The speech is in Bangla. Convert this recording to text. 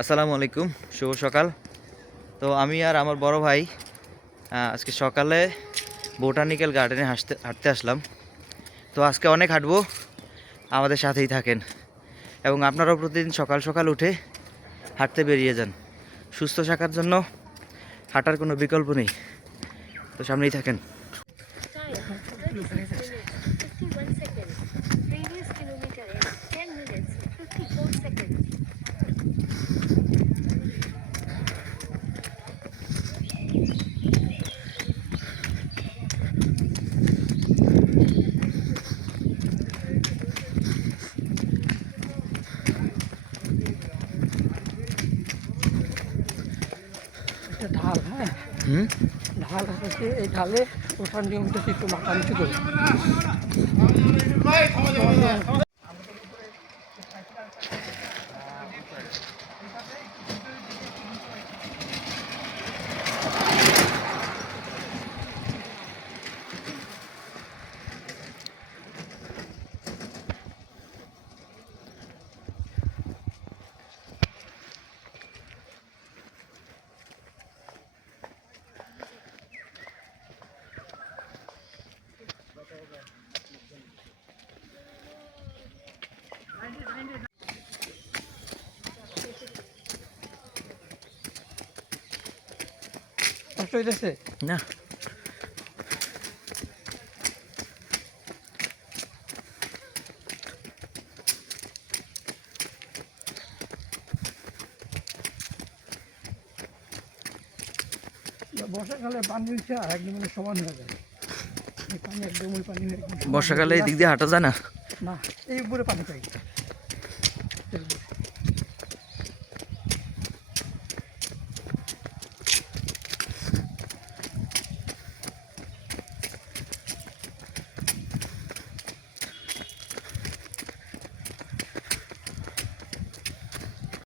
আসসালামু আলাইকুম, শুভ সকাল। তো আমি আর আমার বড় ভাই আজকে সকালে বোটানিক্যাল গার্ডেনে হাঁটতে আসলাম। তো আজকে অনেক হাঁটবো, আমাদের সাথেই থাকেন এবং আপনারাও প্রতিদিন সকাল সকাল উঠে হাঁটতে বেরিয়ে যান। সুস্থ থাকার জন্য হাঁটার কোনো বিকল্প নেই, তো সামনেই থাকেন। ঢাল, হ্যাঁ ঢাল হচ্ছে, এই ঢালে ওঠার নিয়ম হচ্ছে একটু মাথা নিচু করে। কষ্ট হইতেছে না, বর্ষাকালে পানি উঠছে আর একদম সমান হয়ে যায়। এই পানি একদম ওই পানি বর্ষাকালে এই দিক দিয়ে হাঁটা যায় না। না, এই উপরে পানি চাই।